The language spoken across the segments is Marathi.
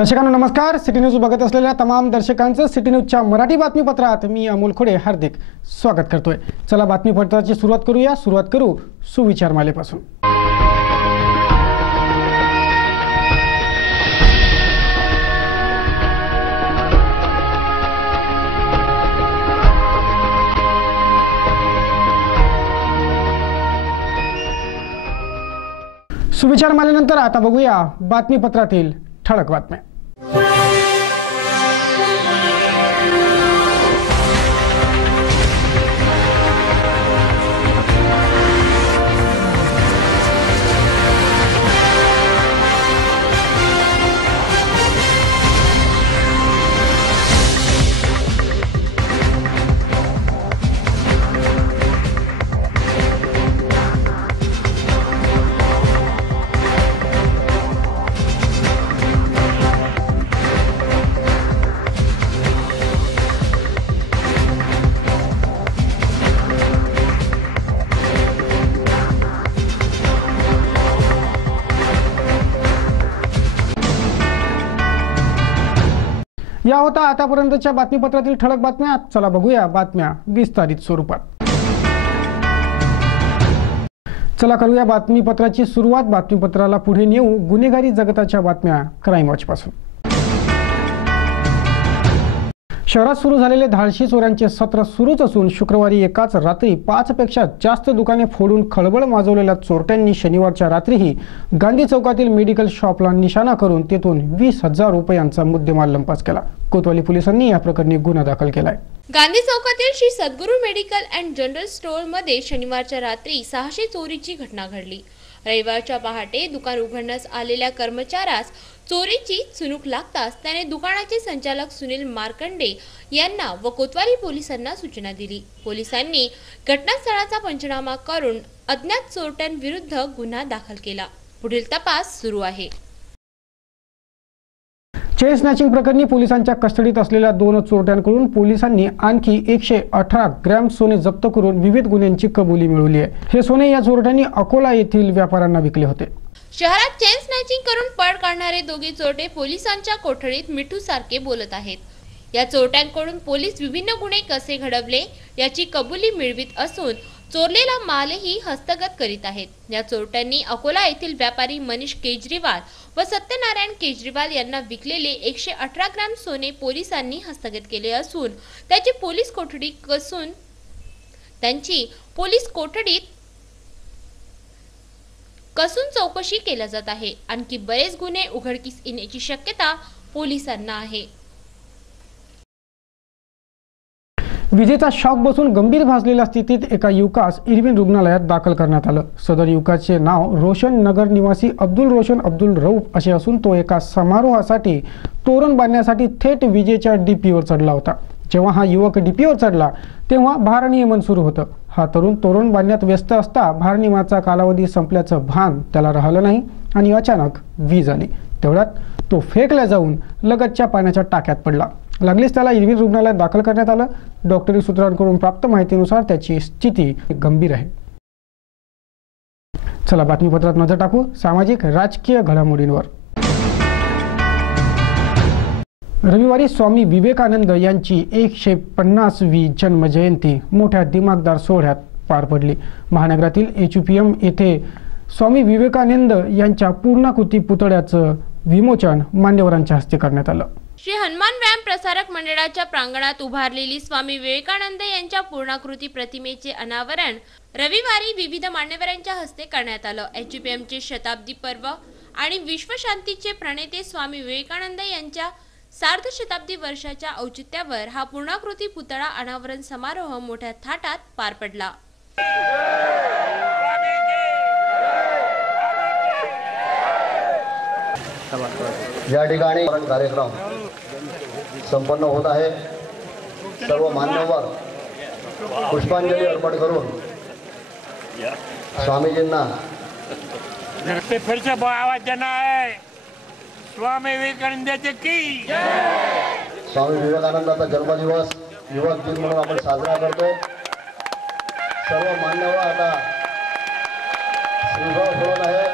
दर्शकांनो नमस्कार। सिटी न्यूज बघत असलेल्या तमाम दर्शकांचं सिटी न्यूजच्या मराठी बातमीपत्रात मी अमोल खोडे हार्दिक स्वागत करतोय। चला बातमीपत्राची सुरुवात करू सुविचार मालेपासून। सुविचार मालेनंतर आता बघूया बातमीपत्रातील ठळक बातम्या। या होता आतापर्यंतच्या बातमीपत्रातील ठळक बातम्या। चला बघूया बातम्या विस्तारित स्वरूपात। चला करूया बातमीपत्राची सुरुवात। बातमीपत्राला पुढे नेऊ गुन्हेगारी जगताच्या बातम्या क्राईम वॉच पासून। शहरात सुरू झालेले धाडशी चोऱ्यांचे सत्र सुरूच असून शुक्रवारी एकाच रात्री 5 पेक्षा जास्त दुकाने फोडून खळबळ माजवलेल्या चोरट्यांनी शनिवारच्या रात्रीही गांधी चौकातील मेडिकल शॉपला निशाणा करून तेथून 20,000 रुपयांचा मुद्देमाल लंपास केला। कोतवाली पोलिसांनी या प्रकरणी गुन्हा दाखल केलाय। गांधी चौकातील श्री सद्गुरू मेडिकल अँड जनरल स्टोअर मध्ये शनिवारच्या रात्री 600 चोरीची घटना घडली। रविवारच्या पहाटे दुकान उघडण्यास आलेल्या कर्मचाऱ्यास चोरीची चुणूक लागताच त्याने दुकानाचे संचालक सुनील मार्कंडे यांना व कोतवाली पोलिसांना सूचना दिली। पोलिसांनी घटनास्थळाचा पंचनामा करून अज्ञात चोरट्यांविरुद्ध गुन्हा दाखल केला। पुढील तपास सुरू आहे। चेन स्नॅचिंग प्रकरणी पोलिसांच्या कस्टडीत असलेल्या 2 चोरट्यांकडून पोलिसांनी आणखी 118 ग्रॅम सोने जप्त करून विविध गुन्ह्यांची कबुली मिळवली आहे। हे सोने या चोरट्यांनी अकोला येथील व्यापाऱ्यांना विकले होते। शहरात चेन स्नॅचिंग करून पळ काढणारे दोघे चोरटे पोलिसांच्या कोठडीत मिठू सारखे बोलत आहेत। या चोरट्यांकडून पोलीस विभिन्न गुन्हे कसे घडवले याची कबुली मिळवित असून चोरलेला मालही हस्तगत करीत आहेत। या चोरट्यांनी अकोला येथील व्यापारी मनीष केजरीवाल व सत्यनारायण केजरीवाल यांना विकलेले 118 ग्रॅम सोने पोलिसांनी हस्तगत केले असून त्यांची पोलीस कोठडीत कसून चौकशी केली जात आहे। आणखी बरेच गुन्हे उघडकीस येण्याची शक्यता पोलिसांना आहे। विजेचा शॉक बसून गंभीर भाजलेल्या स्थितीत एका युवकास इरविन रुग्णालयात दाखल करण्यात आलं। सदर युवकाचे नाव रोशन नगर निवासी अब्दुल रोशन अब्दुल रऊफ असे असून तो एका समारोहासाठी तोरण बांधण्यासाठी थेट विजेच्या डीपीवर चढला होता। जेव्हा हा युवक डीपीवर चढला तेव्हा भारनियमन सुरू होतं। हा तरुण तोरण बांधण्यात व्यस्त असता भारनियमनाचा कालावधी संपल्याचं भान त्याला राहिलं नाही आणि अचानक वीज आली। तेवढ्यात तो फेकला जाऊन लगतच्या पाण्याच्या टाक्यात पडला। लागलीच त्याला इरविन रुग्णालयात दाखल करण्यात आलं। डॉक्टरी सूत्रांकडून प्राप्त माहितीनुसार त्याची स्थिती गंभीर आहे। चला बातमीपत्रात नजर टाकू सामाजिक राजकीय घडामोडींवर। रविवारी स्वामी विवेकानंद यांची 150वी जन्मजयंती मोठ्या दिमागदार सोहळ्यात पार पडली। महानगरातील HUPM येथे स्वामी विवेकानंद यांच्या पूर्णाकृती पुतळ्याचं विमोचन मान्यवरांच्या हस्ते करण्यात आलं। श्री हनुमान व्यायाम प्रसारक मंडळाच्या प्रांगणात उभारलेली स्वामी विवेकानंद यांच्या पूर्णाकृती प्रतिमेचे अनावरण रविवारी विविध मान्यवरांच्या हस्ते करण्यात आलं। HUPMचे शताब्दी पर्व आणि विश्वशांतीचे प्रणेते स्वामी विवेकानंद यांच्या सार्धशताब्दी वर्षाच्या औचित्यावर हा पूर्णाकृती पुतळा अनावरण समारोह मोठ्या थाटात पार पडला। या ठिकाणी कार्यक्रम संपन्न होत आहे। सर्व मान्यवर पुष्पांजली अर्पण करून स्वामीजींना फिर से आवाज देना है। स्वामी विवेकानंदाचे की स्वामी विवेकानंदाचा जन्मदिवस युवक दिन म्हणून आपण साजरा करतो। सर्व मान्यवर आता श्रीफळ फुलत आहे।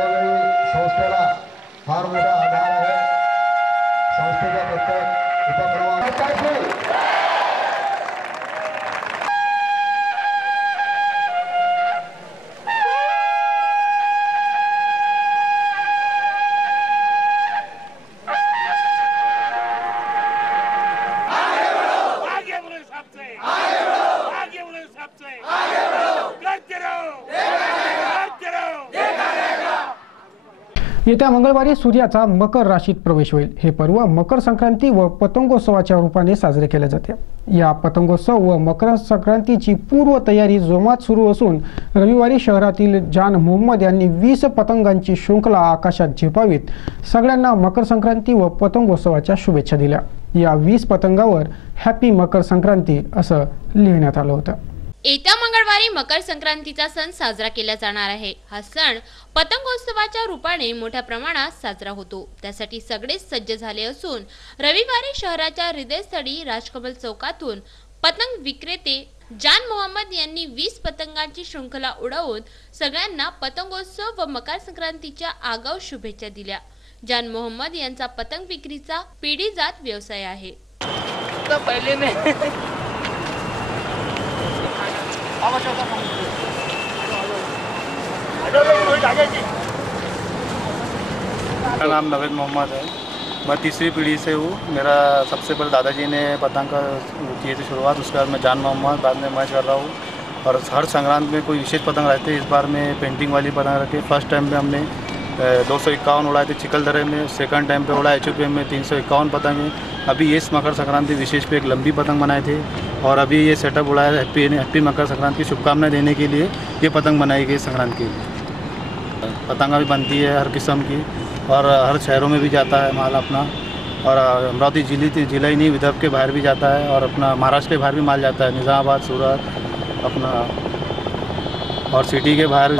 सर्ववेळी संस्थेला फार मोठा आधार आहे. संस्थेच्या प्रत्येक उपक्रमात येत्या मंगळवारी सूर्याचा मकर राशीत प्रवेश होईल. हे पर्व मकर संक्रांती व पतंगोत्सवाच्या रूपाने साजरे केले जाते. या पतंगोत्सव व मकर संक्रांतीची पूर्व तयारी जोमात सुरू असून रविवारी शहरातील जान मोहम्मद यांनी 20 पतंगांची शृंखला आकाशात झेपावीत सगळ्यांना मकर संक्रांती व पतंगोत्सवाच्या शुभेच्छा दिल्या. या 20 पतंगावर हॅपी मकर संक्रांती असं लिहिण्यात आलं होतं. येत्या मंगळवारी मकर संक्रांतीचा सण साजरा केला जाणार आहे. हा सण पतंगोत्सवाच्या रूपाने मोठ्या प्रमाणात साजरा होतो. त्यासाठी सगळेच सज्ज झाले असून रविवारी शहराच्या हृदयस्थळी राजकमल चौकातून पतंग विक्रेते जान मोहम्मद यांनी 20 पतंगांची शृंखला उडवून सगळ्यांना पतंगोत्सव व मकर संक्रांतीच्या आगाऊ शुभेच्छा दिल्या. जान मोहम्मद यांचा पतंग विक्रीचा पिढीजात व्यवसाय आहे. मेरा नाम नवेद मोहम्मद है. मैं तीसरी पीढ़ी से हूँ. मेरा सबसे पहले दादाजी ने पतंग का की थी शुरुआत, उसके बाद मैं जान मोहम्मद, बाद में मैं कर रहा हूँ. और हर संक्रांत में कोई विशेष पतंग रहते हैं. इस बार में पेंटिंग वाली पतंग रखी. फर्स्ट टाइम पे हमने 251 उड़ाए थे चिकलदरे में. सेकंड टाइम पे उड़ा HUPM में 351 पतंग है. अभी इस मकर संक्रांति विशेष पे एक लंबी पतंग बनाए थे और अभी ये सेटअप उड़ाया हैप्पी मकर संक्रांति की शुभकामनाएं देने के लिए ये पतंग बनाई गई. संक्रांति के लिए पतंगा भी बनती है हर किस्म की और हर शहरों में भी जाता है माल अपना. और अमरावती जिला ही नहीं, विदर्भ के बाहर भी जाता है और अपना महाराष्ट्र के बाहर भी माल जाता है. निज़ामाबाद, सूरत अपना और सिटी के बाहर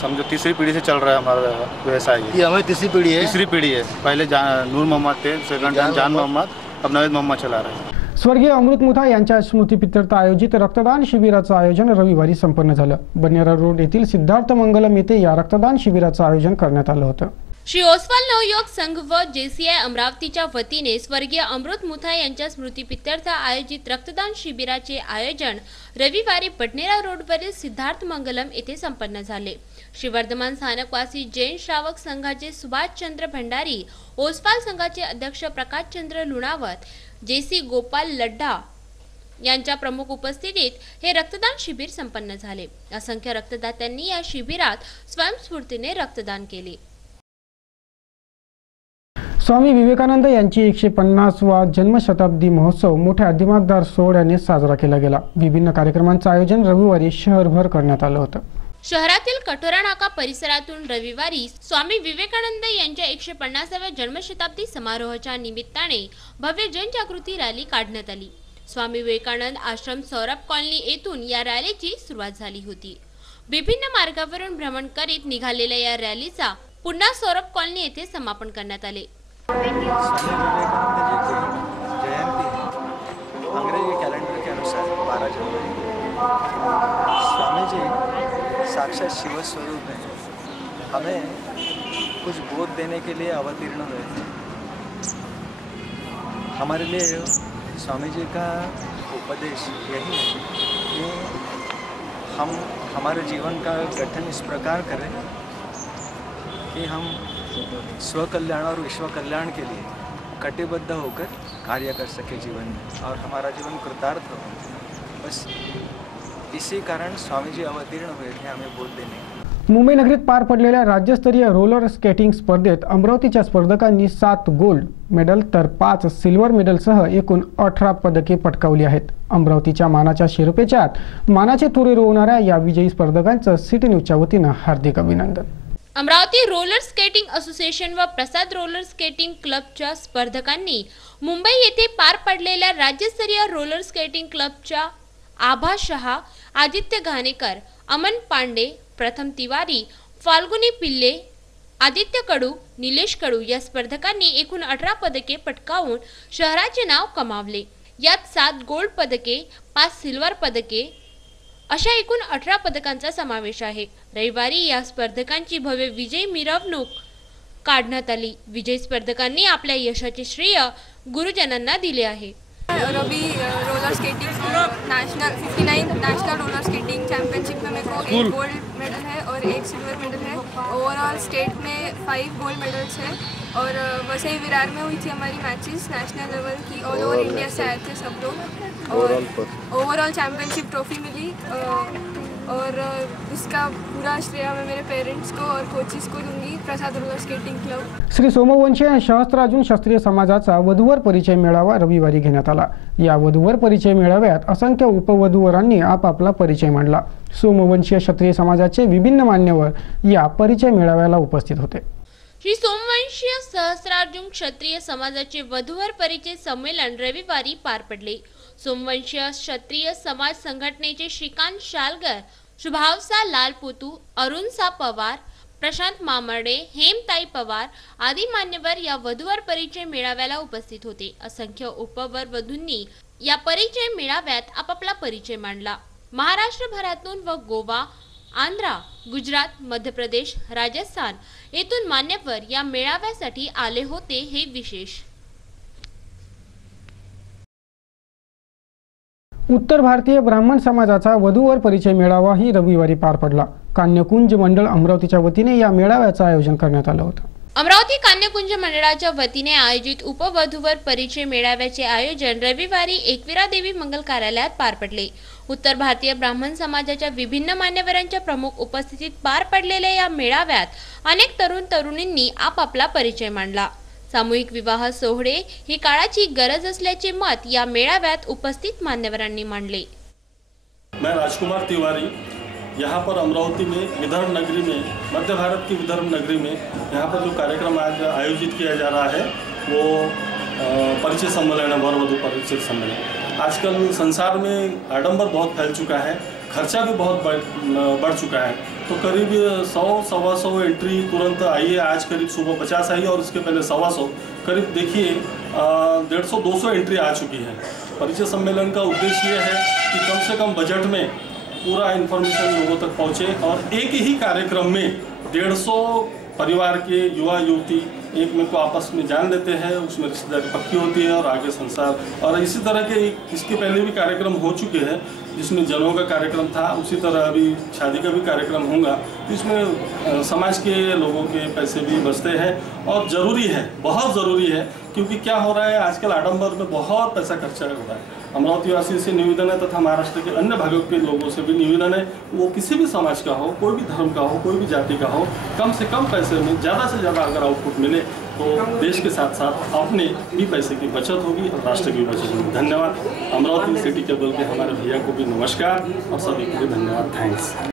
समझो तीसरी पीढ़ी से चल रहा है हमारा व्यवसाय. ये हमारी तीसरी पीढ़ी है. तीसरी पीढ़ी है. पहले नूर मोहम्मद थे, सेकंड टाइम जान मोहम्मद, अब नवेद मोहम्मद चला रहे हैं. स्वर्गीय अमृत मुथा यांच्या स्मृतिप्रित्यर्थ आयोजित रक्तदान शिबिराचं आयोजन रविवारी संपन्न झालं. बनेरा रोड येथील सिद्धार्थ मंगलम येथे या रक्तदान शिबिराचं आयोजन करण्यात आलं होतं. श्री ओसवाल नवयुवक संघ व JCI अमरावतीच्या वतीने स्वर्गीय अमृत मुथा यांच्या स्मृतिप्रित्यर्थ आयोजित रक्तदान शिबिराचे आयोजन रविवारी बडनेरा रोडवरील सिद्धार्थ मंगलम येथे संपन्न झाले. श्री वर्धमान स्थानकवासी जैन श्रावक संघाचे सुभाषचंद्र भंडारी, ओसवाल संघाचे अध्यक्ष प्रकाशचंद्र लुणावत, JC गोपाल लड्डा यांच्या प्रमुख उपस्थितीत हे रक्तदान शिबिर संपन्न झाले. असंख्य रक्तदात्यांनी या शिबिरात स्वयंस्फूर्तीने रक्तदान केले. स्वामी विवेकानंद यांची 150वा जन्मशताब्दी महोत्सव मोठ्या दिमागदार सोहळ्याने साजरा केला गेला. विभिन्न कार्यक्रमांचे आयोजन रविवारी शहरभर करण्यात आलं होतं. शहरातील कठोरा नाका परिसरातून रविवारी स्वामी विवेकानंद यांच्या 150व्या जन्मशताब्दी समारोहाच्या निमित्ताने भव्य जनजागृती रॅली काढण्यात आली. स्वामी विवेकानंद आश्रम सौरभ कॉलनी येथून या रॅलीची सुरुवात झाली होती. विभिन्न मार्गावरून भ्रमण करीत निघालेल्या या रॅलीचा पुन्हा सौरभ कॉलनी येथे समापन करण्यात आले. स्वामी विवेकानंद जी की जयंती है अंग्रेजी कैलेंडर के अनुसार 12 जनवरी. स्वामी जी साक्षात शिव स्वरूप हैं. हमें कुछ बोध देने के लिए अवतीर्ण हुए थे. हमारे लिए स्वामी जी का उपदेश यही है कि हम हमारे जीवन का गठन इस प्रकार करें कि हम स्व कल्याण और विश्व कल्याण के लिए कटिबद्ध होकर कार्य कर सके जीवन में और हमारा जीवन कृतार्थ हो. बस इसी कारण स्वामी जी अवतीर्ण हुए थे हमें बोध देने. मुंबई नगरीत पार पडलेल्या राज्यस्तरीय रोलर स्केटिंग स्पर्धेत अमरावतीच्या स्पर्धकांनी 7 गोल्ड मेडल तर 5 सिल्वर मेडलसह एकूण 18 पदके पटकावली आहेत. अमरावतीच्या मानाच्या शिरपेच्यात मानाचे तुरे रोवणाऱ्या या विजयी स्पर्धकांचं सिटी न्यूजच्या वतीनं हार्दिक अभिनंदन. अमरावती रोलर स्केटिंग असोसिएशन व प्रसाद रोलर स्केटिंग क्लबच्या स्पर्धकांनी मुंबई येथे पार पडलेल्या राज्यस्तरीय रोलर स्केटिंग क्लबच्या आभा शहा, आदित्य घाणेकर, अमन पांडे, प्रथम तिवारी, फाल्गुनी पिल्ले, आदित्य कडू, निलेश कडू या स्पर्धकांनी एकूण 18 पदके पटकावून शहराचे नाव कमावले. यात 7 गोल्ड पदके, 5 सिल्वर पदके, अशा एकूण 18 पदकांचा समावेश आहे। रविवारी या स्पर्धकांची भव्य विजय मिरवणूक काढण्यात आली। विजयी स्पर्धकांनी आपल्या यशाचे श्रेय गुरुजनांना दिले आहे। Ravi roller skating national 59 national roller skating championship में मेरे को 1 गोल्ड मेडल है और 1 सिल्वर मेडल है। ओवरऑल स्टेट में 5 गोल्ड मेडल्स है और वैसे ही विरार में हुई थी हमारी मैचेस नेशनल लेवल की। ऑल ओवर इंडिया से आए थे सब लोग और ओवरऑल चैंपियनशिप ट्रॉफी मिली और इसका पूरा श्रेय मैं मेरे पेरेंट्स को और कोचेस को दूंगी। Prasad roller skating club. Shri Somvanshi आणि सहस्त्रार्जुन क्षत्रिय समाजाचा वधूवर परिचय मेळावा रविवारी घेण्यात आला। या वधूवर परिचय मेळाव्यात असंख्य उपवधूवरांनी आपापला परिचय मांडला। सोमवंशीय क्षत्रिय समाजाचे विभिन्न मान्यवर या परिचय मेळाव्याला उपस्थित होते। श्री सोमवंशीय सहस्त्रार्जुन क्षत्रिय समाजाचे वधूवर परिचय संमेलन रविवारी पार पडले। सोमवंशीय क्षत्रिय समाज संघटनेचे श्रीकांत शालगर, शुभावसा लालपोतू, अरुणसा पवार, प्रशांत मामर्डे, हेमताई पवार आदी मान्यवर या वधूवर परिचय मेळाव्याला उपस्थित होते। असंख्य उपवर वधूंनी या परिचय मेळाव्यात आपापला परिचय मांडला। महाराष्ट्रभरातून व गोवा, आंध्र, गुजरात, मध्य प्रदेश, राजस्थान येथून मान्यवर या मेळाव्यासाठी आले होते हे विशेष। उत्तर भारतीय ब्राह्मण समाजाचा वधूवर परिचय मेळावा ही रविवारी पार पडला। कान्यकुंज मंडळ अमरावतीच्या वतीने या मेळाव्याचे आयोजन करण्यात आले होते। अमरावती कान्यकुंज मंडळाच्या वतीने आयोजित उपवधूवर परिचय मेळाव्याचे आयोजन रविवारी एकविरा देवी मंगल कार्यालयात पार पडले। उत्तर भारतीय ब्राह्मण समाजाच्या विभिन्न मान्यवरांच्या प्रमुख उपस्थितीत पार पडलेल्या या मेळाव्यात अनेक तरुण तरुणींनी आपापला परिचय मांडला। सामूहिक विवाह सोहळे ही काळाची गरज असल्याचे मत या मेळाव्यात उपस्थित मान्यवरांनी मांडले। मैं राजकुमार तिवारी यहाँ पर अमरावती में विदर्भ नगरी में, मध्य भारत की विदर्भ नगरी में यहाँ पर जो कार्यक्रम आज आयोजित किया जा रहा है वो परिचय सम्मेलन है, वर वधू परिचय सम्मेलन। आजकल संसार में आडंबर बहुत फैल चुका है, खर्चा भी बहुत बढ़ चुका है, तो करीब 100-125 एंट्री तुरंत आई है। आज करीब सुबह 50 आई और उसके पहले 125, करीब देखिए 150-200 एंट्री आ चुकी है। परिचय सम्मेलन का उद्देश्य ये है कि कम से कम बजट में पूरा इन्फॉर्मेशन लोगों तक पहुँचे और एक ही कार्यक्रम में 150 परिवार के युवा युवती एक में को आपस में जान लेते हैं, उसमें रिश्तेदारी पक्की होती है और आगे संसार। और इसी तरह के इसके पहले भी कार्यक्रम हो चुके हैं जिसमें जनों का कार्यक्रम था, उसी तरह अभी शादी का भी कार्यक्रम होगा। इसमें समाज के लोगों के पैसे भी बचते हैं और ज़रूरी है, बहुत ज़रूरी है, क्योंकि क्या हो रहा है आजकल आडंबर में बहुत पैसा खर्चा हो रहा है। अमरावती वासी से निवेदन है तथा महाराष्ट्र के अन्य भागों के लोगों से भी निवेदन है, वो किसी भी समाज का हो, कोई भी धर्म का हो, कोई भी जाति का हो, कम से कम पैसे में ज़्यादा से ज़्यादा अगर आउटपुट मिले तो देश के साथ साथ अपने भी पैसे की बचत होगी और राष्ट्र की बचत होगी। धन्यवाद। अमरावती सिटी केबल के हमारे भैया को भी नमस्कार और सभी को भी धन्यवाद। थैंक्स।